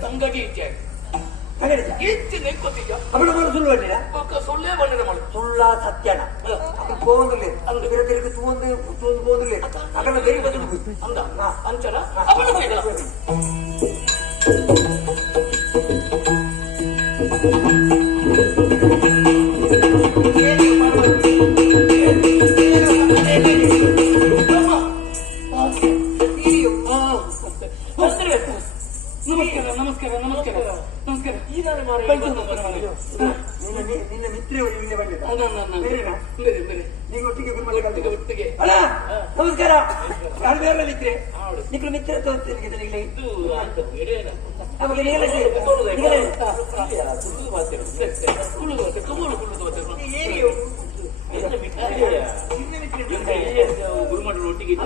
ತಂಗಡಿ ಇಚ್ಛೆ ಸುಳ್ಳ ಸತ್ಯನ పోదులే అందుకే తిరిగి తూంది పోదులే అక్కడ వెరీ బదులు అందా అంచనా అప్పుడు పోయిదా ನಮಸ್ಕಾರ ನಮಸ್ಕಾರ ನಮಸ್ಕಾರ ನಮಸ್ಕಾರ ನಿನ್ನ ಮಿತ್ರವರು ಇಲ್ಲೇ ಬಂದಿದ್ದ ನೀಗೊಟ್ಟಿಗೆ ಒಟ್ಟಿಗೆ ಅಲ್ಲ ನಮಸ್ಕಾರ ಯಾರು ಬೇರೆ ಮಿತ್ರೆ ನಿಕ್ಳು ಮಿತ್ರ ಗುರುಮಠ ಒಟ್ಟಿಗೆ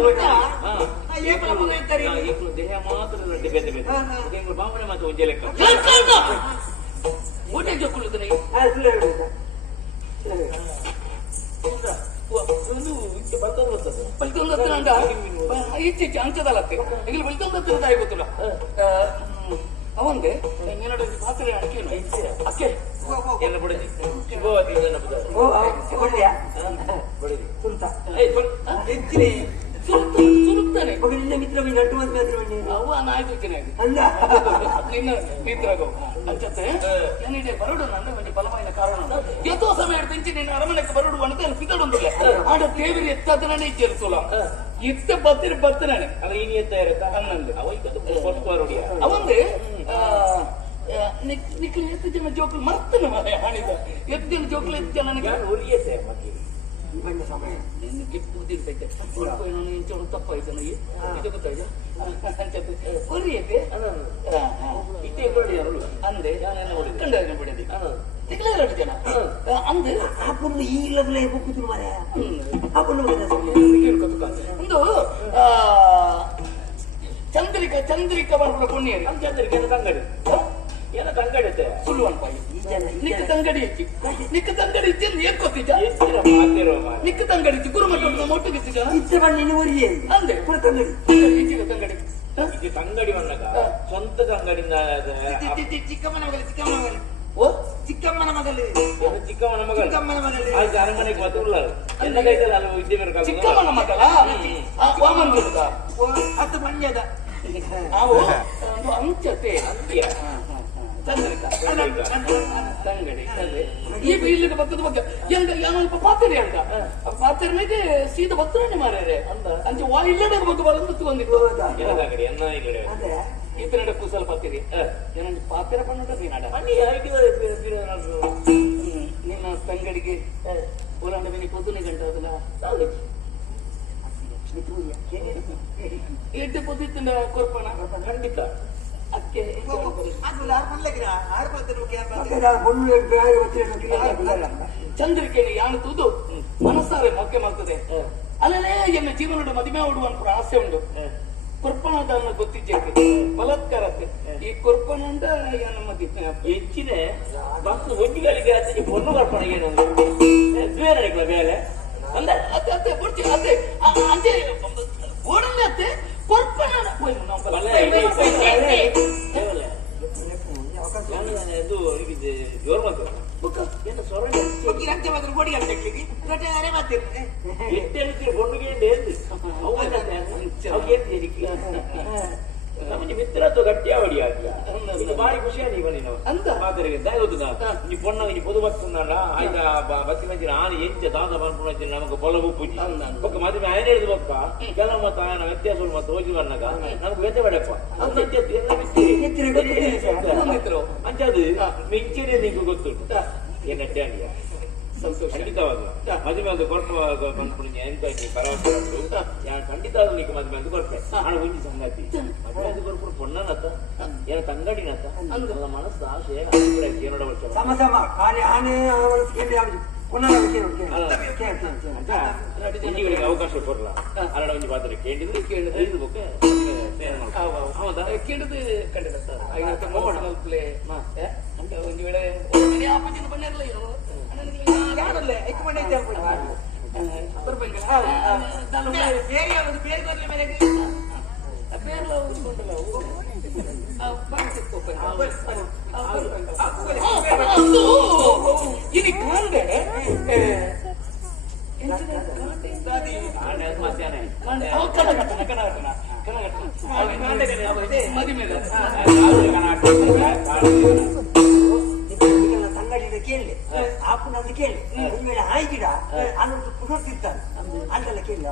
ದೇಹ ಮಾತ್ರ ಭಾವನೆ ಮಾತ್ರ ಒಂದೇ ಲೆಕ್ಕ ಊಟ ಜೊಕ್ಕುಳುತ್ತಾನೆ ಈಚೆ ಅಂಚದಲ್ಲತ್ತೆ ಈಗ ಬಳಿತಂದತ್ತೆ ಗೊತ್ತಿಲ್ಲ ಅವಂದೆ ಏನಾದ್ರು ಪಾತ್ರೆ ಅಡಿಕೆ ಅಕ್ಕೆ ಎಲ್ಲ ಬಿಡದಿ ಶುಭವತಿ ಸುರುಕ್ತಾನೆ ನಿನ್ನ ಮಿತ್ರ ನಟು ಅವ ನಾಯ್ತು ನಿನ್ನ ಮಿತ್ರಗೋ ಅಂಚತ್ತೆ ಏನಿದೆ ಬರಡು ನನ್ನ ಒಂದು ಬಲమైన ಕಾರಣ ಎತ್ತೋ ಸಮಯ ತೆಂಚಿ ನಿನ್ನ ಅರಮನೆಗೆ ಬರಡು ಅಂತ ಪಿತಡೊಂದಿಲ್ಲ ಆಡ ದೇವರಿ ಎತ್ತದನೇ ಇಚ್ಚರಿಸೋಲ್ಲ ಇತ್ತ ಬತ್ತಿರಾನೆ ಅಲ್ಲ ಈ ಎತ್ತ ಇರತ್ತ ಹನ್ನೊಂದು ಅವಂದೆ ನಿಖಿಲ್ ಎತ್ತು ಜನ ಜೋಕುಲು ಮರ್ತನ ಮನೆ ಹಾಣಿದ ಎತ್ತು ಜನ ಜೋಕುಲು ಎತ್ತು ಜನ ನನಗೆ ಉರಿಯತೆ ಮಕ್ಕಳು ಸಮಯ ತಪ್ಪಾಯ್ತು ನನಗೆ ಇದು ಗೊತ್ತಾಯ್ತು ಉರಿಯತೆ ಅಂದ್ರೆ ಕಂಡು ಬಿಡದಿ ಎರಡು ಜನ ಅಂದ್ರೆ ಹಾಕೊಂಡು ಈಗಲೇ ಹೋಗುದು ಮರ ಹಾಕೊಂಡು ಒಂದು ಚಂದ್ರಿಕಾ ಬರಲ್ಲ ಪುಣ್ಯರಿ ಚಂದ್ರಿಕೆ ತಂಗಡಿ ಏನ ತಂಗಡಿ ಐತೆ ಸುಳ್ಳು ಅನ್ಪಾಯಿ ನಿಕ್ಕ ತಂಗಡಿ ಇಚ್ಚಿ ನಿಕ್ಕ ತಂಗಡಿ ಇಚ್ಚಿ ಏನ್ ಗೊತ್ತಿದ್ದ ನಿಕ್ಕ ತಂಗಡಿ ಇಚ್ಚಿ ಗುರುಮಠ ಒಟ್ಟಿಗೆ ಇಚ್ಚ ಬಣ್ಣಿನ ಉರಿಯೇ ಅಂದೆ ತಂಗಡಿ ಇಚ್ಚಿದ ತಂಗಡಿ ಇದು ತಂಗಡಿ ಮಣ್ಣಗ ಸ್ವಂತ ತಂಗಡಿಯಿಂದ ಚಿಕ್ಕಮ್ಮನ ಮಗಲಿ ಓ ಚಿಕ್ಕಮ್ಮನ ಮಗಲಿ ಚಿಕ್ಕಮ್ಮನ ಮಗಲಿ ಆಯ್ತು ಅರಮನೆಗೆ ಬತ್ತಲ್ಲ ಎಲ್ಲ ಕೈತಲ್ಲ ಅಲ್ಲಿ ವಿದ್ಯೆ ಚಿಕ್ಕಮ್ಮನ ಮಗಲ ವಾಮಂದಿರದ ಅದು ಬಣ್ಯದ ಅಂಚತೆ ಅಂತ್ಯ ತಂಗಡಿ ಈಗ ಇಲ್ಲಿಗೆ ಬತ್ತದ ಬಗ್ಗೆ ಯಾವಲ್ಪ ಪಾತ್ರೆ ಅಂತ ಪಾತ್ರೆ ಮೇಲೆ ಸೀದಾ ಬತ್ತನೇ ಮಾರ್ಯಾರೆ ಅಂಚ ಇಲ್ಲದ ಬಗ್ಗೆ ಬರಂದು ತಗೊಂಡಿದ್ದು ಇತರ ಕುಸಲ್ ಪಾತ್ರೆ ಏನಂತ ಪಾತ್ರೆ ಪಣ್ಣದ ನಿನ್ನ ತಂಗಡಿಗೆ ಪುರಾಣ ಬೆನಿ ಪೊದ್ದುನೆ ಗಂಟ ಅದಲ್ಲ ಎಡ್ಡೆ ಪೊದ್ದಿತ್ತಿನ ಕೊರ್ಪಣ ಖಂಡಿತ ಅದಕ್ಕೆ ಚಂದ್ರಿಕೆಯಲ್ಲಿ ಯಾನು ತೂದು ಮನಸ್ಸಾರೆ ಮೊಕ್ಕೆ ಮಾಡ್ತದೆ ಅಲ್ಲೇ ಎನ್ನ ಜೀವನದ ಮದುವೆ ಉಡುವಂತ ಆಸೆ ಉಂಟು ಕೊರ್ಪಣದ ಗೊತ್ತಿದ್ದೇನೆ ಬಲಾತ್ಕಾರಕ್ಕೆ ಈ ಕೊರ್ಪಣಂದ ನಮ್ಮ ಹೆಚ್ಚಿನ ಭಕ್ತ ಒಟ್ಟಿಗಳಿಗೆ ಪೊಣ್ಣು ಕೊರ್ಪಣೆಗೆ ಬೇರೆ ಬೇರೆ ಅಂದ್ರೆ ಅತ್ತೆ ಬಿಡ್ತೀವಿ ಅತ್ತೆ ಅಂಜೆ ಓಡಂಗೆ ಅತ್ತೆ ಕೊರ್ಪಣ ಜೋರ್ ಮಾತು ನಮಗೆ ಮಿತ್ರತ್ವ ಗಟ್ಟಿಯ ಹೊಡಿಯಾಗ ಇದು ಬಾರಿ ಖುಷಿಯ ನೀವು ನೀನು ಅಂತ ಮಾತರಿಗೆ ಗೊತ್ತುನಾ ಈ ಪೊಣ್ಣ ಈ ಪೊದು ಬರ್ತುಂದಲ್ಲ ಆಯ್ತ ಬತ್ತಿ ಮಂಚಿನ ಆನೆ ಎಂಚ ದಾದ ಬಂದ್ಬಿಡ ನಮಗೆ ಬೊಲವು ಪೂಜಿ ಒಕ್ಕ ಮದುವೆ ಆಯ್ನ ಹೇಳಿದ ಬೊಕ್ಕ ಕೆಲವು ಮತ್ತ ಆಯನ ವ್ಯತ್ಯಾಸ ಮತ್ತೆ ಹೋಗಿ ಬಂದಾಗ ನಮ್ಗೆ ವ್ಯತ್ಯ ಬೇಡಪ್ಪ ಅಂಚದು ಮಿಂಚನೆ ನಿಂಗೆ ಗೊತ್ತುಂಟು ಏನಟ್ಟೆ ಅಲ್ಲಿಯ ಖಂಡಿತವಾಗ ಮದುವೆ ಒಂದು ಕೊರಪ ಬಂದ್ಬಿಡಿ ಎಂತ ಭರವಸೆ ಉಂಟು ಖಂಡಿತ ನೀನು ಮದುವೆ ಒಂದು ಕೊರಪೆ ಹಣ ಒಂಜಿ ಸಂಗತಿ ಮದುವೆ ಒಂದು ಕೊರಪು ಪೊಣ್ಣನತ್ತ ಏನ ತಂಗಡಿನತ್ತ ನನ್ನ ಮನಸ್ಸು ಆಸೆ ಏನೋಡ ವರ್ಷ ಅವಕಾಶ ಕೊಡ್ಲ ಅರಡ ಒಂಜಿ ಪಾತ್ರೆ ಕೇಳಿದ್ರೆ ಕೇಳಿದ್ರೆ ಬಗ್ಗೆ ಹೌದಾ ಕೇಳಿದ್ರೆ ಖಂಡಿತ ಒಂದು ವೇಳೆ ಆಪತ್ತಿನ ಬಣ್ಣ ಇರಲ್ಲ ಯಾರಲ್ಲೇ ಐದು ಮಂಡೆ ಬೇರೆ ಬೇರೆ ಮದುವೆ ಸಂಗಡಿದ ಕೇಳಿ ಆಪುನಂದು ಕೇಳಿ ಒಂದು ವೇಳೆ ಆಯ್ತಿಡ ಅನ್ನೋದು ಪುನರ್ತಿರ್ತಾನೆ ಅಂತೆಲ್ಲ ಕೇಳಿ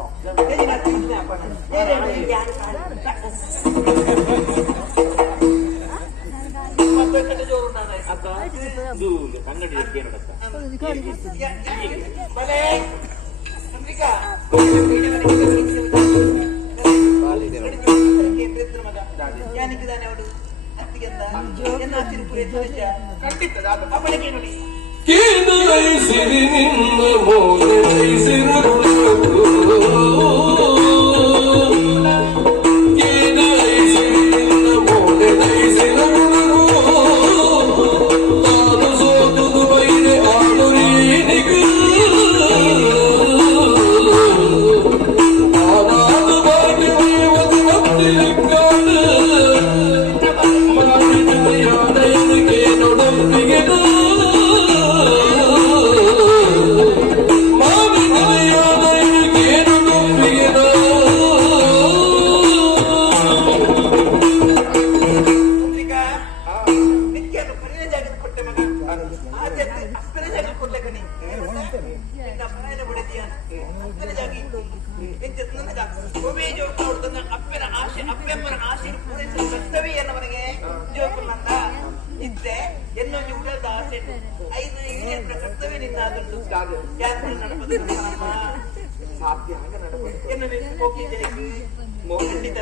ಕೇನೈಸಿರಿ ನಿನ್ನ ಮೋನೈಸಿರು ಕೇನೈಸಿರಿ ನಿನ್ನ ಮೋನೈಸಿರು ತಾನು ಸೋತುದು ಬೈರೆ ಆಡುರೀನಿಗೂ ನಾನಾದ ಬಾಟಿ ವೈವದು ಮತ್ತಿರುಕ್ಕಾಡು ಮಾಡಿದ ಯಾನೆಯನಿಗೆ ನೊಡಂಬಿಗೆದು ಅಪ್ಪೆಮ್ಮನ ಆಶೆ ಪೂರೈಸುವ ಕರ್ತವ್ಯ ಎನ್ನುವನಿಗೆ ಜೋಕುನಂದ ಇದ್ದೆ ಎನ್ನೊಂದು ಉಡದ ಆಸೆ ಐದು ಹಿರಿಯರ ಕರ್ತವ್ಯ ನಿನ್ನಾದದ್ದು ಯಾರು ನಡಪದು ಸಾಧ್ಯ ಎನ್ನು ಹೋಗಿದ್ದೆ ಖಂಡಿತ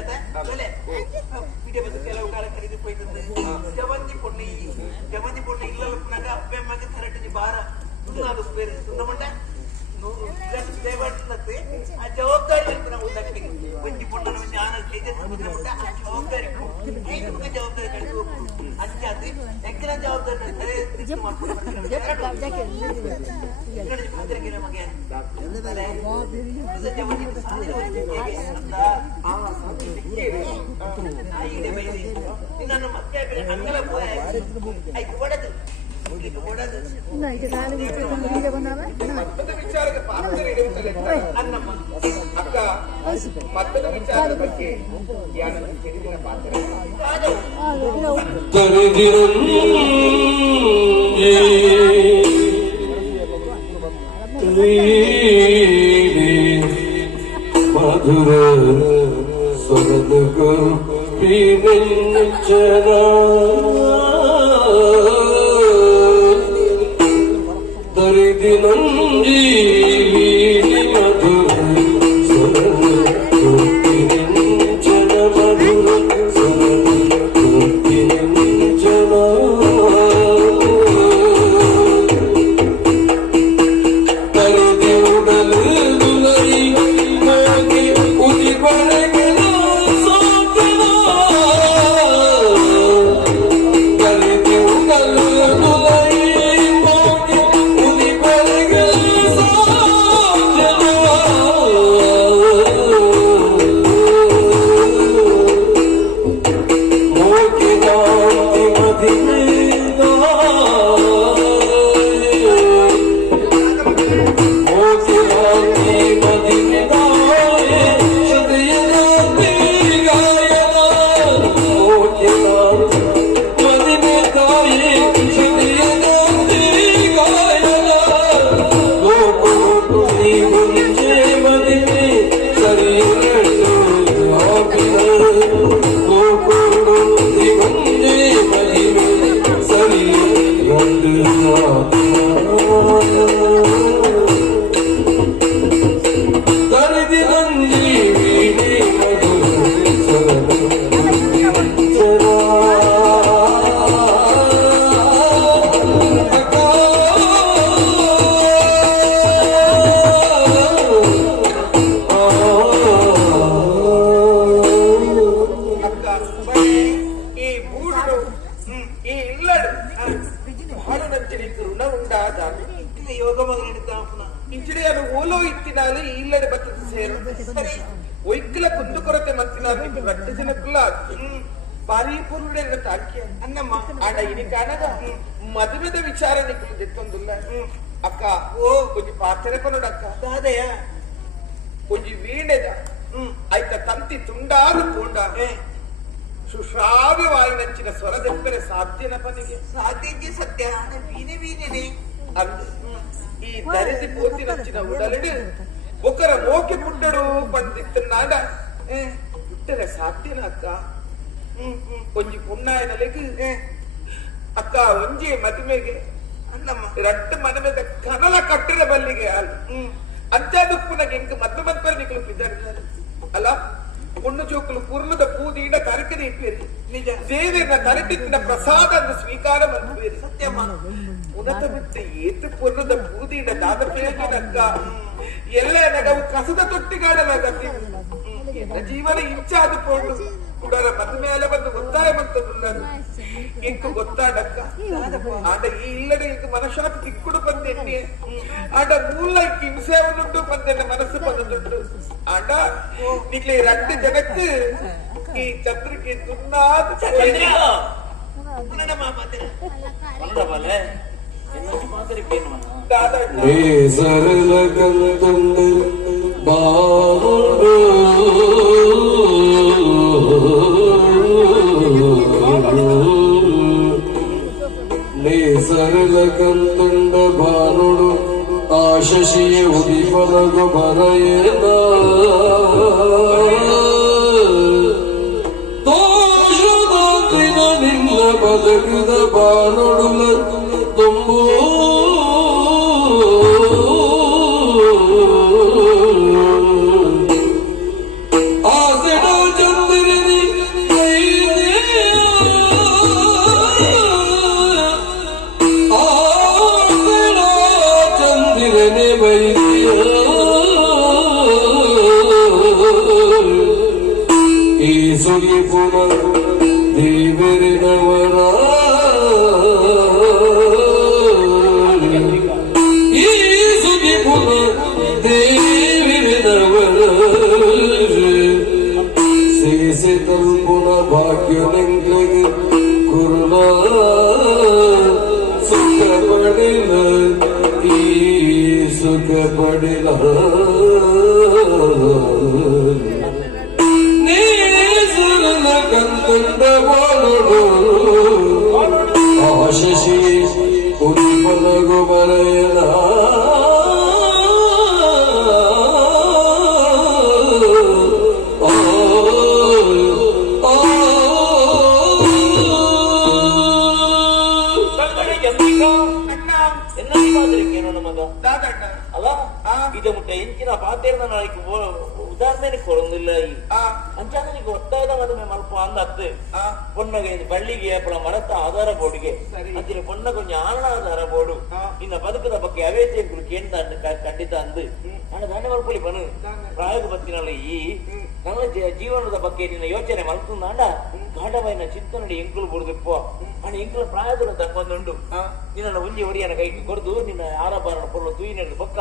ವಿಡಿಯೋ ಬಂದು ಕೆಲವು ಕಾಲ ಕರೆದು ಹೋಯ್ತಂದು ಜವಂತಿ ಪೊಣ್ಣಿ ಇಲ್ಲಲ್ಲ ಪುನಃ ಅಪ್ಪೆಮ್ಮಗೆ ತರಟಿಗೆ ಬಾರ ಅದು ಬೇರೆ ಸುಂದಮಂಡ ಆ ಜವಾಬ್ದಾರಿ ನಾವು ಒಂಜಿ ಪೊಣ್ಣನ ಜ್ಞಾನ ಜವಾಬ್ದಾರಿ ಜವಾಬ್ದಾರಿ ಕಡಿದು ಅಂಚಾದ್ರೆ ಎಕ್ಕಿನ ಜವಾಬ್ದಾರಿ ನಮಗೆ ನಿನ್ನನ್ನು ಮತ್ತೆ ಅಂಗಲ ಒಡೆದು ವಿಚಾರದ ಪಾತ್ರ ಅನ್ನಮ್ಮ ಅಕ್ಕ ಮತ್ತದ ವಿಚಾರದ ಬಗ್ಗೆ ತಿಳಿದಿನ ಪಾತ್ರ ಮಧುರ ಸೊಗದು ಪೀನಿಂಚನ ನಂಜಿ ಮಧುರ ಸರಳ ಮಧುರ ಸರಳ ಕರೆದಿ ಉಡಲು ದುಲರಿ ಹೋಗಿ ಉದಿ ಕೊಳಗೆಲ ಸೋಕನ ಕರೆದಿ ಉಡಲು ದುಲರಿ ಹೋಗಿ ಉದಿ ಇಂಚಿಡಿಯನ್ನು ಓಲೋ ಇತ್ತಿನಾಲು ಇಲ್ಲಡೆ ಬರ್ತದೆ ಸೇರು ಸರಿ ಒಯ್ಕಲ ಕುಂದು ಕೊರತೆ ಮತ್ತಿನಾರು ರಟ್ಟ ಜನಕ್ಕಲ್ಲ ಪರಿಪೂರ್ಣ ತಾಳ್ಕೆ ಅನ್ನಮ್ಮ ಆಡ ಇನಿ ಕಾಣದ ಮದುವೆದ ವಿಚಾರ ನಿಕ್ಕು ತೆತ್ತೊಂದುಲ್ಲ ಅಕ್ಕ ಓ ಒಂಜಿ ಪಾತ್ರೆ ಪನೋಡಕ್ಕ ದಾದಯ ಒಂಜಿ ವೀಣೆದ ಆಯ್ತ ತಂತಿ ತುಂಡಾದ ಕೋಂಡ ಸುಶ್ರಾವ್ಯವಾಯಿನಂಚಿನ ಸ್ವರದೆಪ್ಪರೆ ಸಾಧ್ಯನ ಪನಿಗೆ ಸಾಧ್ಯಕ್ಕೆ ಸತ್ಯ ವೀಣೆ ವೀಣೆನೆ ಅಂದು ಈ ದರಿದಿ ಪೋತಿನಂಚಿನ ಉಡಲಡು ಒಕ್ಕರ ಮೋಕೆ ಪುಟ್ಟಡು ಬಂದಿತ್ತು ನಾಡ ಪುಟ್ಟರೆ ಸಾಧ್ಯನ ಅಕ್ಕ ಒಂಜಿ ಪುಣ್ಣಾಯನಲೆಗ್ ಅಕ್ಕ ಒಂಜಿ ಮದುವೆಗೆ ಅನ್ನಮ್ಮ ರಟ್ಟು ಮನಮೆದ ಕನಲ ಕಟ್ಟಿರ ಬಲ್ಲಿಗೆ ಅಲ್ಲ ಅಂಚಾದುಪ್ಪುನಗೆ ಇಂಕ ಮದ್ದು ಮದ್ಪರ ನಿಕಲು ಪಿದ್ದಾಡಿದ್ದಾರೆ ಅಲ್ಲ ಪುಣ್ಣ ಜೋಕುಲು ಪೂರ್ಣದ ಪೂದೀಡ ಕರಕದ ಇಪ್ಪೇರಿ ನಿಜ ದೇವಿನ ಕರಟಿನ ಪ್ರಸಾದ ಅನ್ನು ಸ್ವೀಕಾರ ಮಾಡ್ಬೇರಿ ಸತ್ಯಮ್ಮ ಉನ್ನತ ಬಿಟ್ಟು ಏತು ಪೂರ್ಣದ ಪೂದೀಡ ದಾದ ಪೇಗಿನಕ್ಕ ಎಲ್ಲ ನಗವು ಕಸದ ತೊಟ್ಟಿಗಾಡಲಾಗತ್ತಿ ಜೀವನ ಇಂಚಾದ ಪೋಡು ಕುಡರ ಮದುವೆಯಲ್ಲ ಬಂದು ಒತ್ತಾಯ ಬಂತದ್ದು ಇಂಕು ಗೊತ್ತಾಡಕ್ಕ ಆಡ ಈ ಇಲ್ಲಡೆ ಇಂಕ ಮನಶಾಂತಿ ತಿಕ್ಕುಡು ಬಂದೆನ್ನೆ ಆಡ ಮೂಲ ಹಿಂಸೆವನ್ನುಂಟು ಬಂದೆನ್ನ ಮನಸ್ಸು ಬಂದುಂಟು ಆಡ ನಿಕ್ಲೆ രണ്ട് ಜನಕ್ಕೆ ಈ ಚಂದ್ರಕ್ಕೆ ತುನ್ನಾದ ಕನ್ನಡ ಮಾತಾಡ ನೇ ಸರಳ ಕಂತಂದು ಬಾರು ನೇ ಸರಳ ಕಂತಂಡ ಬಾರುಡು ಆ ಶಶಿಯ ಉದಿಪಲಗು ಬರೆಯದ ದೋಷದಾಂತಿನ ನಿನ್ನ ಬದುಕಿದ ಬಾನುಡುಲ ತುಂಬೋ ಆಸೆಡೋ ಚಂದ್ರನಿ ಆಸೆಡೋ ಚಂದ್ರನೆ ಬೈದಿಯ ಈ ಸುಗಿ ಪುನಃ ದೇವರಿನವರ ಈ ಸುಗಿ ಪುನಃ ದೇವರಿನವರ ಸೇಸೆ ತಲ್ಪುನ ಭಾಗ್ಯ ನಿಂಗಳಿಗೆ ಕುರುಲ ಸುಖ ಪಡಿಲ ಈ ಸುಖ ಪಡಿಲ ಕಂತಂಡ ಬಾಳಡು ಆ ಶಶಿ ಉತ್ಪನ್ನಗು ಬರೆಯಲ ഇത് മുട്ട എനിക്കിനാ പാത്തേരുന്ന നാளைக்கு ഉദാഹരണത്തിന് കുറഞ്ഞില്ല ಅಂಚಾದ ನೀಗ ಒತ್ತಾಯದ ಮದುವೆ ಮಲ್ಪ ಅಂದತ್ತು ಪೊಣ್ಣಗೆ ಬಳ್ಳಿಗೆ ಅಪ್ಪಳ ಮರತ್ತ ಆಧಾರ ಬೋಡಿಗೆ ಅಂಚಿನ ಪೊಣ್ಣ ಕೊಂಚ ಆಣ ಆಧಾರ ಬೋಡು ಇನ್ನ ಬದುಕದ ಬಗ್ಗೆ ಅವೇತೆ ಕೇಂದ್ರ ಖಂಡಿತ ಅಂದು ನನ್ನ ದಾಂಡ ಮಲ್ಪಲಿ ಬನು ಪ್ರಾಯೋಗ ಬತ್ತಿನಲ್ಲ ಈ ನನ್ನ ಜೀವನದ ಬಗ್ಗೆ ನಿನ್ನ ಯೋಚನೆ ಮಲ್ಕೊಂಡ ಗಾಢವೈನ ಚಿತ್ತನಡಿ ಎಂಕುಲು ಬುಡ್ದಿಪ್ಪೋ ಅಣ್ಣ ಎಂಕುಲ ಪ್ರಾಯದ ತಕ್ಕೊಂದುಂಡು ನಿನ್ನ ಒಂಜಿ ಒಡಿಯನ ಕೈಗೆ ಕೊಡ್ದು ನಿನ್ನ ಆರಬಾರಣ ಪೊರ್ಲು ತೂಯಿನ ಬೊಕ್ಕ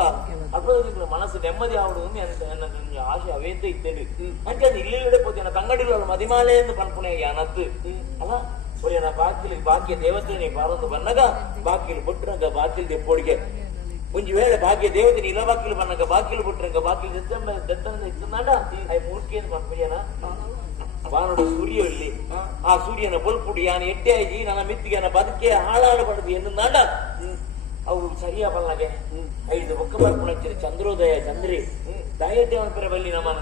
ಅದ್ರ ಮನಸ್ಸು ನೆಮ್ಮದಿ ಆವಡು ನನ್ನ ಆಶೆ ಅವೇತೆ ಇತ್ತೇಳಿ ಅಂಚೆ ಇಲ್ಲಿಡೆ ಪೋತಿನ ತಂಗಡಿಲ ಮದಿಮಾಲೆ ಎಂದು ಪನ್ಪುಣೆ ಯಾನತ್ತು ಅಲ್ಲ ಒರಿಯನ ಬಾಕಿಯ ದೇವತೆ ಬಾರೊಂದು ಬನ್ನಗ ಬಾಕಿಲು ಬುಟ್ರಂಗ ಬಾಕಿಲ್ ದೆಪ್ಪೋಡಿಗೆ ಒಂಜಿ ವೇಳೆ ಭಾಗ್ಯ ದೇವತೆ ಇಲ್ಲ ಬಾಕಿಲು ಬನ್ನಗ ಬಾಕಿಲು ಬುಟ್ರಂಗ ಬಾಕಿಲು ದತ್ತನ ಇತ್ತಂದಾಂಡ ಅಯ್ಯ ಮೂರ್ತಿಯನ್ನು ಪನ್ಪುಯ್ಯನ ಬಾನುಡು ಸೂರ್ಯ ಇಲ್ಲಿ ಆ ಸೂರ್ಯನ ಬೊಲ್ಪುಡಿ ಯಾನ ಎಟ್ಟೆ ಆಗಿ ನನ್ನ ಮಿತ್ತಿಗೆನ ಬದುಕೆ ಹಾಳಾಡಬಾರದು ಎನ್ನುಂದಾಂಡ ಅವು ಸರಿಯ ಬಲ್ಲಗೆ ಐದು ಬೊಕ್ಕ ಬರ್ಪುಣಚ್ಚಿನ ಚಂದ್ರೋದಯ ಚಂದ್ರಿ ದಯದೇವನ ಪೆರ ಬಲ್ಲಿ ನಮ್ಮನ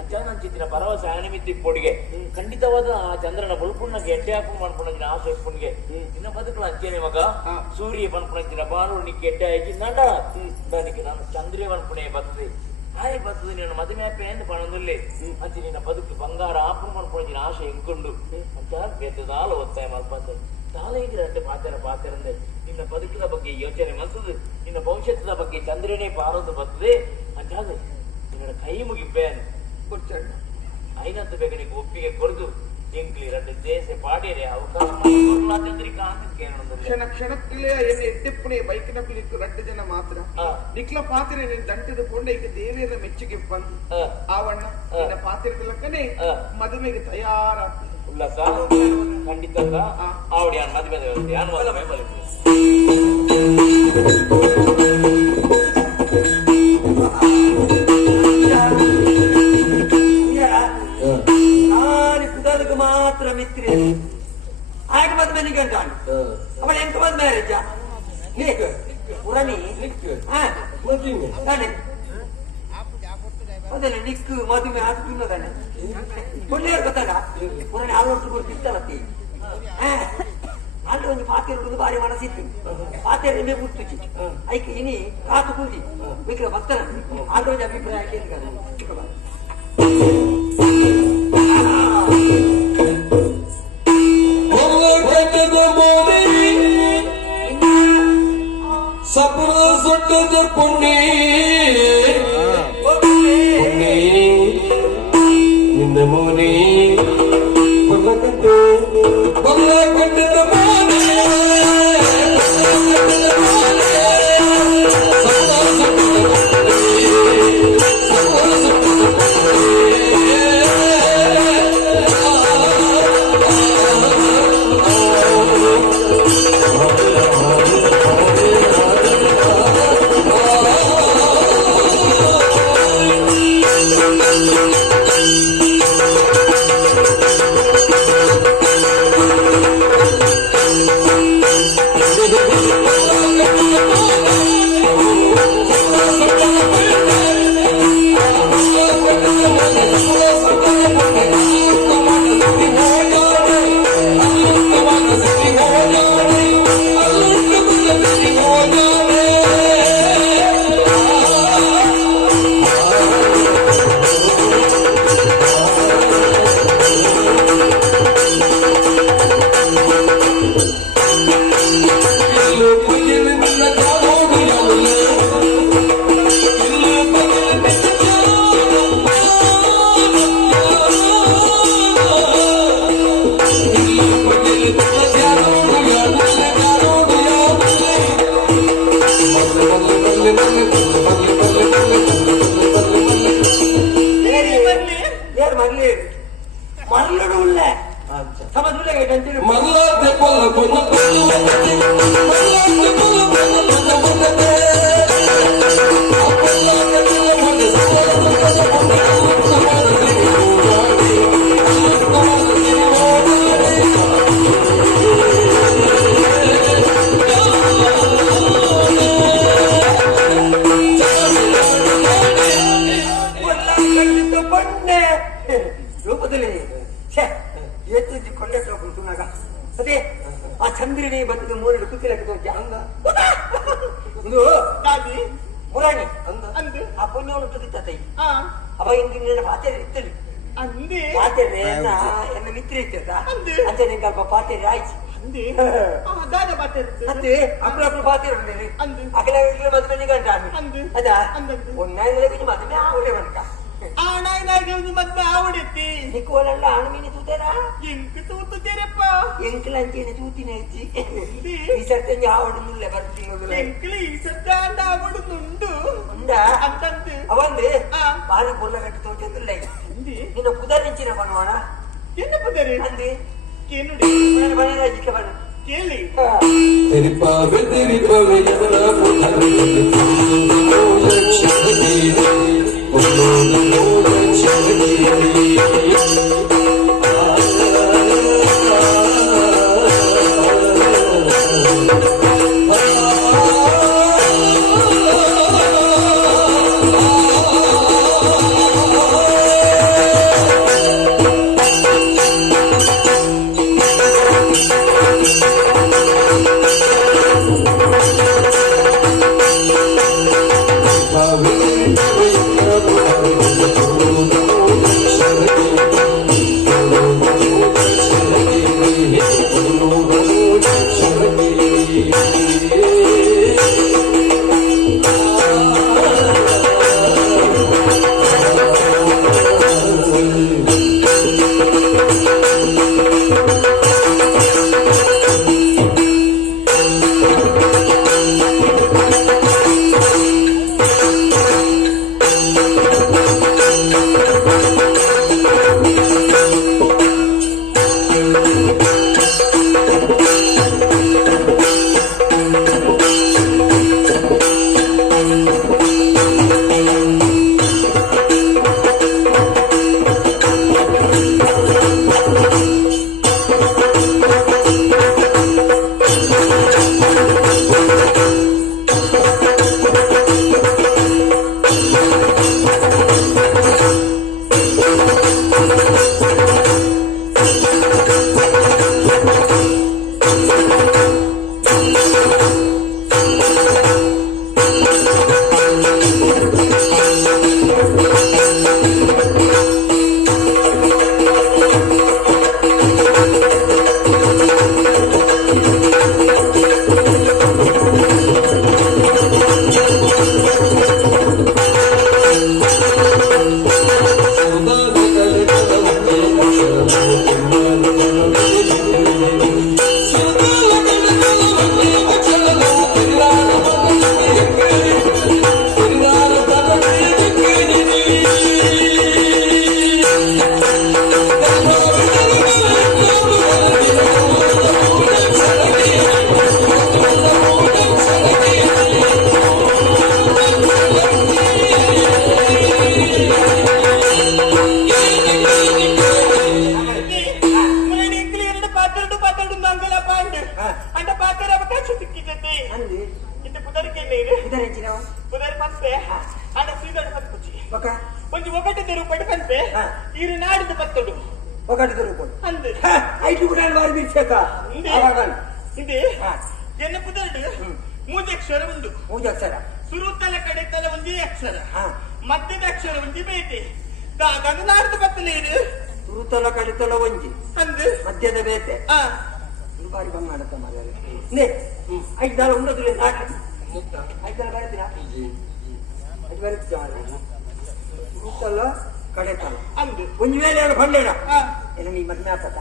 ಅಂಚಾನಂಚಿತ್ತಿನ ಭರವಸೆ ಆನಿಮಿತ್ತಿ ಪೊಡಿಗೆ ಖಂಡಿತವಾದ ಆ ಚಂದ್ರನ ಬೊಲ್ಪುಣ್ಣಗೆ ಎಟ್ಟೆ ಹಾಕು ಮಾಡ್ಕೊಂಡ ಆಸೆ ಪುಣ್ಗೆ ಇನ್ನ ಬದುಕಲ ಅಂಚೇನೆ ಮಗ ಸೂರ್ಯ ಪನ್ಪುಣಚ್ಚಿನ ಬಾನುಡು ನಿಕ್ಕೆ ಎಟ್ಟೆ ಆಗಿ ನಾಡ దానికి ನಾನು ಚಂದ್ರಿಯ ಪನ್ಪುಣೆ ಬರ್ತದೆ ಹಾಯ್ ಬರ್ತದೆ ನೀನು ಮದುವೆ ಎಂದು ಪಣದಲ್ಲಿ ಅಂಚೆ ನಿನ್ನ ಬದುಕು ಬಂಗಾರ ಆಪು ಮಾಡ್ಕೊಂಡಿನ ಆಶೆ ಎಂಕೊಂಡು ಅಂಚ ಬೇತದಾಲ ಒತ್ತಾಯ ಮಾಡ್ಬಾರ್ದು ತಾಲೇಗಿರಟ್ಟೆ ಪಾತೆರಂದೆ ನಿನ್ನ ಬದುಕಿನ ಬಗ್ಗೆ ಯೋಚನೆ ಮಲ್ತದು ನಿನ್ನ ಭವಿಷ್ಯದ ಬಗ್ಗೆ ಚಂದ್ರನೇ ಪಾರೋದು ಬರ್ತದೆ ಅಂಚಾದ ನಿನ್ನ ಕೈ ಮುಗಿಪ್ಪೇನು ಐನತ್ತು ಬೇಗ ನಿಮಗೆ ಒಪ್ಪಿಗೆ ಕೊಡ್ದು ಎಂಕ್ಲಿ ರಡ್ಡು ದೇಸೆ ಪಾಡಿಯರೆ ಅವಕಾಶ ಕ್ಷಣ ಕ್ಷಣಕ್ಕಿಲೇ ಎನ್ನ ಎಡ್ಡೆಪ್ಪಣೆ ಬೈಕಿನ ಕುಲಿಕ್ಕು 2 ಜನ ಮಾತ್ರ ನಿಕ್ಲ ಪಾತ್ರೆ ನೀನು ದಂಟದ ಕೊಂಡ ಈಗ ದೇವಿಯರ ಮೆಚ್ಚುಗೆ ಬಂದು ಆವಣ್ಣ ನಿನ್ನ ಪಾತ್ರದ ಲಕ್ಕನೆ ಮದುವೆಗೆ ತಯಾರಾಗ್ತದೆ ಉಲ್ಲಾಸ ಖಂಡಿತ ಆವಡಿ ಯಾನ್ ಮದುವೆ ವ್ಯವಸ್ಥೆ ಯಾನ್ ಮದುವೆ ಬರುತ್ತೆ ನಾನು ಕುದಲ್ಗೆ ಮಾತ್ರ ಪುರ ಮಿತ್ರಿ ಆಯ್ಕೆ ಬಂದ ಮನೆಗೆ ಅಂತಾನು ಅವಳ ಎಂಕ ಬಂದ ಮ್ಯಾರೇಜ ನೀಕ್ ಪುರಾಣಿ ತಾನೆ ಅದಲ್ಲ ನಿಕ್ಕು ಮದುವೆ ಅದು ತಿನ್ನೋದಾನೆ ಒಳ್ಳೆಯವ್ರು ಗೊತ್ತಾಗ ಪುರಾಣಿ ಹಾಲು ಹೊಟ್ಟು ಕೊಟ್ಟು ಇತ್ತಲತ್ತಿ ಅಲ್ಲಿ ಒಂದು ಪಾತ್ರೆ ಹುಡುಗದು ಭಾರಿ ಮನಸ್ಸಿತ್ತು ಪಾತ್ರೆ ನಿಮಗೆ ಮುಟ್ಟುಚಿ ಐಕೆ ಇನಿ ಕಾತು ಕೂಡಿ ವಿಕ್ರ ಭಕ್ತರ ಆಟೋಜ ಅಭಿಪ್ರಾಯ ಕೇಳಿದ ಸಪುರ ಸೊಟ್ಟದ ಪುಣ್ಯ ನಿನ್ನ ಮೋನಿ ಕಟ್ಟದ ಮೋನಿ ರೂಪದಲ್ಲಿ ಎತ್ತು ಕೊಂಡಟ್ಟು ಕುಂತುನಾಗ ಅದೇ ಆ ಚಂದ್ರಿನಿ ಬತ್ತದ ಮೂರಡು ಕುತ್ತಿಲಕ್ಕೆ ತೋರ್ಜ ಅಂದ ಒಂದು ಮುರಾಣಿ ಅಂದ ಆ ಪುಣ್ಯವನ್ನು ತೈ ಅವ ಹಿಂದಿನ ಪಾತ್ರೆ ಇತ್ತಲಿ ಪಾತ್ರೆ ಎನ್ನ ಮಿತ್ರ ಇತ್ತದ ಅಂತ ನಿಂಗೆ ಅಲ್ಪ ಪಾತ್ರೆ ಆಯ್ತು ಅದೇ ಅಪ್ಪಳು ಪಾತ್ರೆ ಉಂಟೇನೆ ಅಕಲ ಮದುವೆ ನಿಗಂಟ ಅದಾ ಒಂದು ಮದುವೆ ಅವಳೆ ಬಂತ ಮದ್ವೆ ಆವಡಿತ್ತಿ ನಿಕ್ಕೋಲಲ್ಲ ಹಣಮೀನಿ ತೂತೇರಾ ಎಂಕ್ ತೂತುತ್ತೀರಪ್ಪ ಎಂಕ್ಲಂಚೇನೆ ತೂತಿನ ಹೆಚ್ಚಿ ಈ ಸರ್ತಿ ಆವಡುന്നിಲ್ಲ ಬರ್ತೀನಿ ಎಂಕ್ಲಿ ಈ ಸತ್ತ ಅಂಡ ಆವಡುന്നുണ്ട് ಉಂಡ ಅಂತಂದು ಅವಂದು ಬಾರಿ ಬೊಲ್ಲಗಟ್ಟು ತೋಚಂದಿಲ್ಲ ನಿನ್ನ ಪುದರಿಂಚಿನ ಬಣ್ಣವಾಣ என்ன புதரு ಅಂದಿ ಕೇನುಡಿ ನಾನು ಬಣ್ಣರಾಜಿಕ್ಕೆ ಬಣ್ಣ ಕೇಳಿ ತಿರುಪಾವೆ ಎದರ అంటే పాత్ర అవకాశం తిక్కింది అంది ఇంత పుదరికి నేను ఉదరించినావు పుదరి పంపే అంటే సీదడు పంపుచ్చి ఒక కొంచెం ఒకటి రూపాయలు పంపే ఇరు నాడిది పత్తడు ఒకటి రూపాయలు అందు ఐదు కూడా వారు తీర్చాక ఇది ఎన్న పుదరుడు మూడు అక్షరం ఉండు పూజ అక్షర సురుతల కడెత్తల ఉంది అక్షర మధ్యದ అక్షర ఉంది ಬೇತೆ దాని నాడిది పత్తలేరు ತುರುತಲ ಕಡಿತಲ ಒಂಜಿ ಅಂದು ಮಧ್ಯದ ಬೇತೆ ಬಾರಿ ಬಂದ್ ಮಾಡತ್ತ ಮಗ ಐದು ದಾರ ಉಂಡದು ನಾಟಿ ಐದು ದಾರ ಬರತ್ತೀರಾ ಐದು ಬರುತ್ತೆ ತುರುತಲ ಕಡೆತಲ ಅಂದು ಒಂಜಿ ಮೇಲೆ ಏನು ಬಂಡೇಡ ಏನು ನೀ ಮತ್ತೆ ಮ್ಯಾಪತ್ತ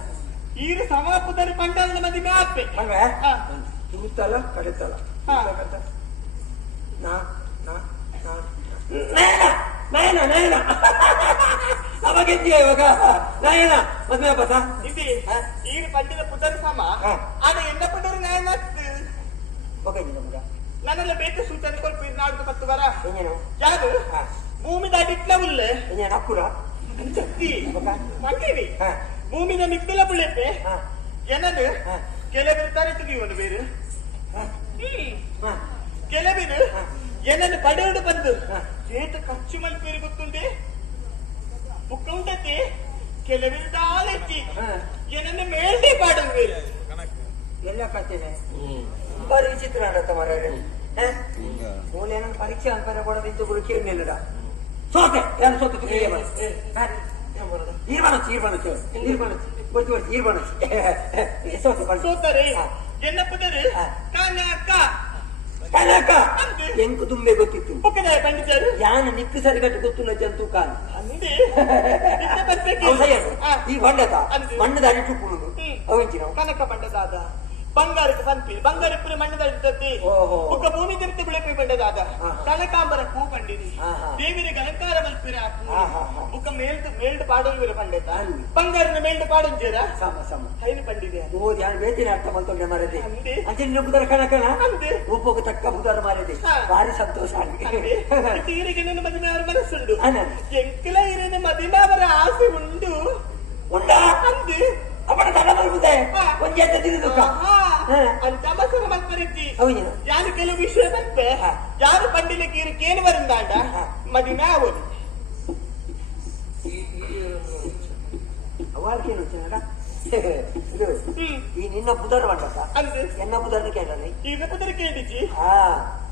ಈರು ಸಮಾಪುದರಿ ಪಂಡಾಲ ಮದಿ ಮ್ಯಾಪೆ ಅಲ್ವೇ ತುರುತಲ ಕಡೆತಲ ನಾ ನಾ ನಾ ನಯನ ನಯನ ನಯನ ಅವಾಗೆಂದಿ ಇವಾಗ ನಯನ ಮದ್ವೆ ಪತ ఇది ఈరు పండిన పుదరి సమ ఆడ ఎన్న పుదరి నాయనత్తు ಹೋಗಿದ್ದಿ ನಮಗ ನನ್ನೆಲ್ಲ ಬೇತೆ ಸೂಚನೆ ಕೊಟ್ಟು ನಾಡ್ದು ಪತ್ತು ವರ ಏನೇನು ಯಾರು ಭೂಮಿ ದಾಟಿಟ್ಲ ಉಲ್ಲೆ ಏನೇನು ಅಕ್ಕುರ ಶಕ್ತಿ ಮಂಡಿರಿ ಭೂಮಿನ ನಿಕ್ತಿಲ ಬುಳ್ಳೆಪ್ಪೆ ಏನದು ಕೆಲವರು ತರತಿವಿ ಒಂದು ಬೇರು ಕೆಲವರು ಏನನ್ನು ಪಡೆಯೋಡು ಬಂದು ಏತ ಖರ್ಚು ಮಲ್ಪೇರಿ ಗೊತ್ತುಂಟೆ ಬುಕ್ಕ ಉಂಟತಿ ಕೆಲವರು ದಾಳೆತ್ತಿ ಏನನ್ನು ಮೇಲ್ಡಿ ಪಾಡೋದು ಬೇರು ಎಲ್ಲ ಕತ್ತೇನೆ ಬಾರಿ ವಿಚಿತ್ರ ಆಡತ್ತ ಮರ ಮೂಲೆ ಏನನ್ನು ಪರೀಕ್ಷೆ ಅಂತಾರೆ ಕೊಡೋದಿತ್ತು ಗುರು ಕೇಳಿಲ್ಲ ಸೋತೆ ಏನು ಸೋತು ಸೋತಾರೆ ಎನ್ನಪ್ಪದರು ಕಾನಕ ಕನಕ ಎಂಕು ತುಂಬೆ ಗೊತ್ತಿತ್ತು ಬುಕ್ಕದ ಪಂಡಿತರು ಯಾನ ನಿಕ್ಕು ಸರಿಗಟ್ಟು ಗೊತ್ತು ಜಂತು ಕಾಲ ಅಂದೆ ಈ ಬಂಡದ ಮಣ್ಣದ ಅಡಿಟ್ಟು ಕುಣುದು ಅವಂಚಿನ ಕನಕ ಬಂಡದಾದ ಬಂಗಾರಕ್ಕೆ ಪಂಪಿ ಬಂಗಾರಪ್ಪನ ಮಣ್ಣದ ಅಡಿತದ್ದಿ ಬುಕ್ಕ ಭೂಮಿ ತಿರುತಿ ಬಿಳಪಿ ಬಂಡದಾದ ಕನಕಾಂಬರ ಹೂ ಪಂಡಿರಿ ದೇವಿರಿಗೆ ಅಲಂಕಾರ ಮಲ್ಪಿರ ಬುಕ್ಕ ಮೇಲ್ಡು ಪಾಡೋಲ್ವಿರ ಪಂಡಿತ ಬಂಗಾರನ ಮೇಲ್ಡು ಪಾಡೊಂಜೇರ ಸಮ ಸಮ ಹೈನು ಪಂಡಿದೆ ಓ ಯಾರು ಬೇತಿನ ಅರ್ಥ ಮಂತೊಂಡೆ ಮಾರದೆ ಅಂಚೆ ನಿನ್ನ ಬುಧರ ಕನಕನ ರೂಪಕ್ಕೆ ತಕ್ಕ ಬುಧರ ಮಾರದೆ ಭಾರಿ ಸಂತೋಷ ಈರಿಗೆ ನನ್ನ ಮದುವೆ ಅವರ ಮನಸ್ಸುಂಡು ಎಂಕಿಲ ಇರನ ಮದುವೆ ಅವರ ಆಸೆ ಉಂಡು ಉಂಡ ಅಂದು ಅವನ ತಡ ಬರುವುದೇ ಒಂಜಿ ಅಂತ ತಿಳಿದುಕ ಅಂತ ಮಸರ ಮಲ್ಪರಿತಿ ಹೌದು ಯಾರು ಕೆಲವು ವಿಷಯ ಬಂತೆ ಯಾರು ಪಂಡಿಲಿಕ್ಕೆ ಇರು ಕೇಳಿ ಬರಂದಾಂಡ ಮದುವೆ ಆಗೋದು ಅವಾಳ್ಕೇನು ಚೆನ್ನಡ ಇದು ಈ ನಿನ್ನ ಬುಧರ ಬಂಡಕ್ಕ ಅಂದು ಎನ್ನ ಬುಧರ್ನ ಕೇಳನೆ ಇನ್ನ ಪುದರ್ ಕೇಳಿಜಿ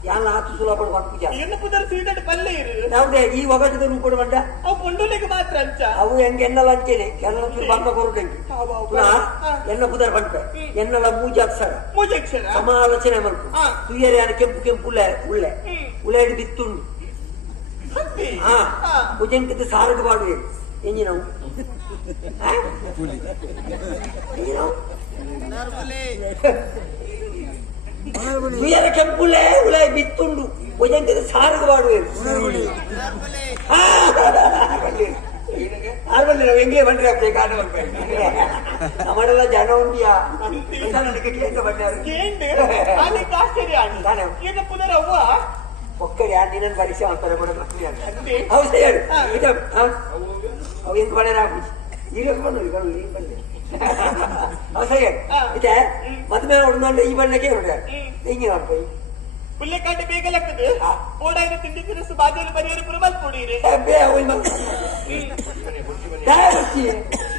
ಯಾನ ಆತು ಸುಲಭ ಪೂಜ ಇನ್ನ ಪುದರ್ ಸೀದಡ್ ಪಲ್ಲೆ ಇರು ಯಾವುದೇ ಈ ಒಗಟದ ರೂಪಡ ಬಂಡ ಅವು ಪೊಂಡುಲಿಗೆ ಮಾತ್ರ ಅಂಚ ಅವು ಹೆಂಗೆ ಎನ್ನಲ ಅಂಚೇನೆ ಕೆಲವು ಬಂದ ಕೊರುಡೆಂಗಿ ಎನ್ನ ಬುಧರ ಬಂಡ ಎನ್ನಲ ಮೂಜ ಅಕ್ಷರ ಮೂಜಕ್ಷರ ಸಮಾಲೋಚನೆ ಮಲ್ಪು ತುಯ್ಯರೆ ಯಾನ ಕೆಂಪು ಕೆಂಪು ಉಳ್ಳೆ ಉಳ್ಳೆ ಬಿತ್ತುಂಡು ಭುಜಂಕದ ಸಾರಡು ಬಾಡುವೆ ಎಂಜಿ ನಾವು ತುಯ್ಯರೆ ಕೆಂಪುಳೆ ಉಳೆ ಬಿತ್ತುಂಡು ಭುಜಂಕದ ಸಾರಡು ಬಾಡುವೆ ಆರ್ಬಲ್ಲಿ ನಾವು ಹೆಂಗೆ ಬಂದ್ರೆ ಆಗ್ತದೆ ಕಾರಣ ನಮ್ಮನೆಲ್ಲ ಜನ ಉಂಟಿಯಾ ನನಗೆ ಕೇಂದ್ರ ಬಂದ ಆಶ್ಚರ್ಯ ಇನ್ನ ಪುನರ್ ಅವ್ವ ಒಕ್ಕಡಿ ಆ ದಿನ ಪರೀಕ್ಷೆ ಮಾಡ್ತಾರೆ ಹೌದು ಹೇಳು ಅವು ಎಂತ ಬಣ್ಣ ಈಗ ಬಂದು ಬಂದೆ ಹೇಳು ಇದೆ ಮದುವೆ ಹೊಡೆದು ಈ ಬಣ್ಣಕ್ಕೆ ಹೊಡೆ ಹಿಂಗೆ ಮಾಡ್ಬೋದು ಪುಲ್ಲೆಕಾಟೆ ಬೇಗ ಲೆಕ್ಕದು ಓಡಾಯಿನ ತಿಂಡಿ ತಿನಿಸು ಬಾಜಲು ಬರೆಯೋರು ಪುರಮಲ್ ಕೊಡಿರಿ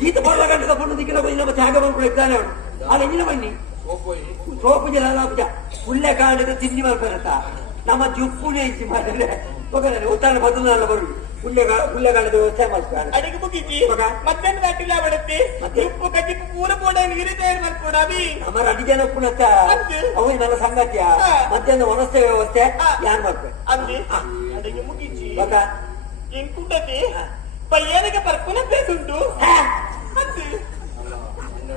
ಈತ ಬಣ್ಣ ಗಂಟದ ಬಣ್ಣ ದಿಕ್ಕಿನ ನಮ್ಮ ತ್ಯಾಗ ಮಾಡ್ಕೊಳ್ತಾನೆ ಅವನು ಆ ಎಂಜಿನ ಬನ್ನಿ ಸೋಪು ಜಲ ಪುಲ್ಲೆ ಕಾಂಡದ ತಿಂಡಿ ಮಾಡ್ತಾರತ್ತ ನಮ್ಮ ಜುಪ್ಪುನೇ ಇಚ್ಚಿ ಮಾಡಿದ್ರೆ ಉತ್ತಾನ ಬದಲ ಬರುದು ಪುಲ್ಲೆಗಾಲದ ವ್ಯವಸ್ಥೆ ಮಾಡ್ತಾರೆ ಅಡಿಗೆ ಮುಗಿಸಿ ಮಧ್ಯಾಹ್ನ ದಾಟಿಲ್ಲ ಬಡುತ್ತೆ ಉಪ್ಪು ಕಜ್ಜಿಪ್ಪು ಪೂರ ಪೋಡ ನೀರು ತಯಾರು ಮಾಡ್ಕೊಡವಿ ನಮ್ಮ ಅಡಿಗೆನ ಪುಣತ್ತ ಅವು ನನ್ನ ಸಂಗತಿಯ ಮಧ್ಯಾಹ್ನ ವನಸ್ಥೆ ವ್ಯವಸ್ಥೆ ಯಾರು ಮಾಡ್ಬೇಕು ಅಂದೆ ಅಡಿಗೆ ಮುಗಿಸಿ ಎಂಕುಂಟತಿ ಪಯ್ಯನಿಗೆ ಪರ್ಪುನ ಬೇಸುಂಟು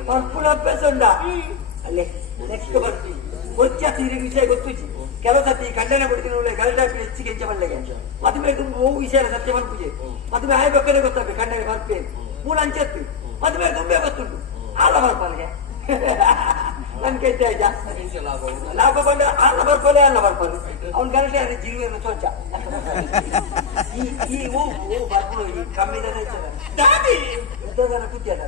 ಪರ್ಪುನ ಅಭ್ಯಾಸ ಉಂಡ ಅಲ್ಲೇ ನೆಕ್ಸ್ಟ್ ಬರ್ತೀವಿ ಗೊತ್ತಿ ತಿರುಗಿ ವಿಷಯ ಗೊತ್ತಿಚ್ಚಿ ಕೆಲವು ಸತಿ ಖಂಡನೆ ಕೊಡ್ತೀನಿ ಒಳ್ಳೆ ಗಲ್ಡಾಪಿ ಹೆಚ್ಚಿಗೆ ಹೆಂಚ ಮಲ್ಲೆಗೆ ಮದುವೆ ತುಂಬ ಹೋಗು ವಿಷಯ ಸತ್ಯ ಮಲ್ಪೂಜೆ ಮದುವೆ ಆಯ್ಬೇಕಂದ್ರೆ ಗೊತ್ತಾಗ್ಬೇಕು ಖಂಡನೆ ಬರ್ಪೇನು ಮೂಲ ಅಂಚೆತ್ತು ಮದುವೆ ತುಂಬೆ ಗೊತ್ತುಂಟು ಆಲ ಬರ್ಪಲ್ಗೆ ನನ್ ಕೆಟ್ಟ ಆಯ್ತಾ ಲಾಭ ಬಂದ ಆಲ ಬರ್ಪಲೆ ಅಲ್ಲ ಬರ್ಪಲ್ ಅವ್ನ ಗಲ್ಟೆ ಅದೇ ಜೀವನ ಸೋಚ ಈ ಬರ್ಪು ಕಮ್ಮಿ ದಾದಿ ಕೂತಿಯಲ್ಲ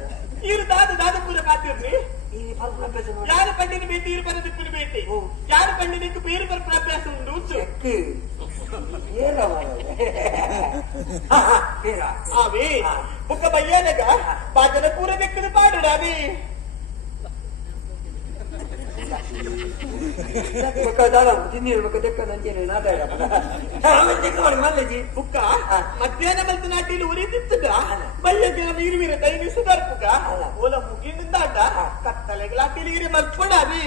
ಇರು ದಾದ ಪೂರ ಕಾತಿರ್ರಿ ಈ ಪರ್ಪುನ ಅಭ್ಯಾಸ ನೋಡಿ ಯಾರು ಪಂಡಿನ ಬೇಟಿ ಇರು ಬರದು ಪುಲಿ ಬೇಟಿ ಯಾರು ಪಂಡಿನಕ್ಕೆ ಬೇರೆ ಪರ್ಪುನ ಅಭ್ಯಾಸ ಉಂಟು అవే ఒక భయ్యానగా బాజన కూర దెక్కుడు పాడడు అవి బుక్క మధ్యాహ్నం వెళ్తు నాటిలు ఊరి తిత్తుగా భయ్యగా మీరు మీరు దైని సుదర్పుగా ఓల ముగిందాట కత్తలెగలాటిలు ఇరి మల్పడు అవి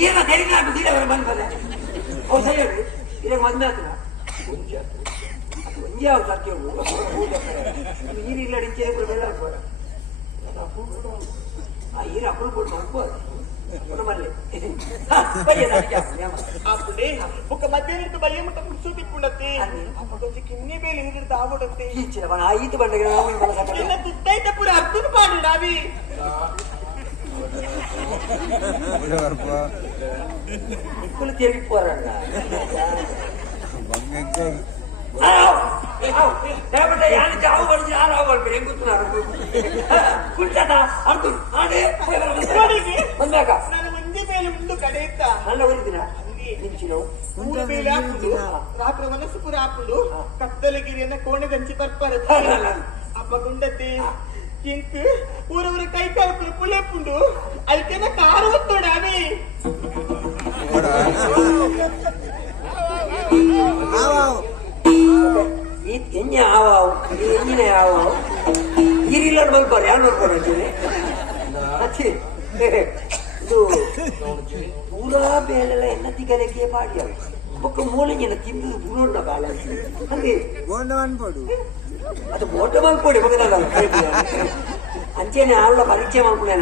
ಏನು ತೆರಿನಾಡು ಸೀರೆ ಬಂದ್ಬಲ್ಲ ಅವು ಸರಿ ಇದಾಗ ಮದ್ಮೆ ಆತನ ಒಂಜಿ ಯಾವ ಸತ್ಯ ನೀರು ಇಲ್ಲ ಡಿಂಚೆ ಬೆಲ್ಲ ಹಾಕ್ಬೋದ ಆ ಈರು ಅಪ್ಪಳು ಕೊಟ್ಟು ಹಾಕ್ಬೋದು మళ్ళీ అప్పుడే ఒక మధ్యాహ్నం భయం చూపిప్పుండీ అప్పటి కిన్ని వేలు ఎదురు తాగుడీ ఈత పండుగ తుట్టయితే పూర అర్థం పాడు అవి ఇప్పుడు తిరిగిపోరండి చావు పడిచి ఆరావు పడిపోయి ఏం కూర్చున్నారు కూర్చాదా అర్థం ಬಂದಾಗ ನಾನು ಒಂದೇ ಮೇಲೆ ಮುಂದೆ ಕಡೆಯುತ್ತ ನನ್ನ ಊರಿದಿನ ನಿಂಚಿನು ಮೂರು ಬೇಲೆ ಹಾಕುದು ರಾತ್ರಿ ಮನಸ್ಸು ಪೂರ ಹಾಕುದು ಕತ್ತಲಗಿರಿಯನ್ನ ಕೋಣೆ ದಂಚಿ ಬರ್ಪಾರ ಅಪ್ಪ ಗುಂಡತಿ ಇಂಕು ಊರವರ ಕೈ ಕಾಲು ಪುಳೆಪ್ಪುಂಡು ಅದಕ್ಕೆನ ಕಾರು ಹೊತ್ತೋಡ ಅವಿ ಎಣ್ಣೆ ಆವಾವು ಎಣ್ಣಿನ ಆವಾವು ಈರಿಲ್ಲ ಮಲ್ಪಾರ ಯಾರು ನೋಡ್ಕೊಂಡ್ರಿ ಅಚ್ಚಿ ಇದು ಪೂರಾ ಬೇಳೆಲ್ಲ ಎನ್ನ ತಿಗಲಿಗೆ ಪಾಡಿ ಒಕ್ಕ ಮೂಲಿಂಗಿನ ತಿಂದು ನೋಡ ಬಾಲ ಅಂದ್ರೆ ಅದು ಬೋಟ ಮಲ್ಪೊಡಿ ಮಗನಲ್ಲ ಅಂಚೆನೆ ಅಲ್ಲ ಪರೀಕ್ಷೆ ಮಾಡ್ಕೊಂಡೆ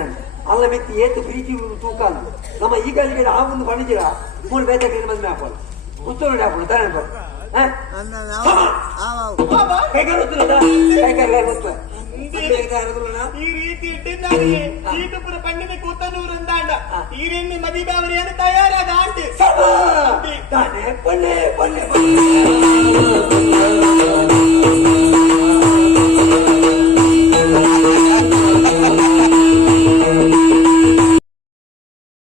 ಅಲ್ಲ ಮೆತ್ತಿ ಏತು ಪ್ರೀತಿ ತೂಕ ನಮ್ಮ ಈಗ ಆ ಒಂದು ಪಣಿಜಿರ ಮೂರು ಬೇತ ಮದ್ಮೆ ಹಾಕೋದು ಉತ್ತರ ನೋಡಿ ಹಾಕೋದು ತಾನೇ ಈ ರೀತಿ ಇಟ್ಟಿದ್ದಾರೆ ಈಗ ಪುರ ಪಂಡಿನ ಕೂತನೂರು ಅಂದಾಂಡ ಈರೆಣ್ಣೆ ಮದುವೆ ಅವರೇನು ತಯಾರಾದ ಆಂಟಿ ಪೊಳ್ಳೆ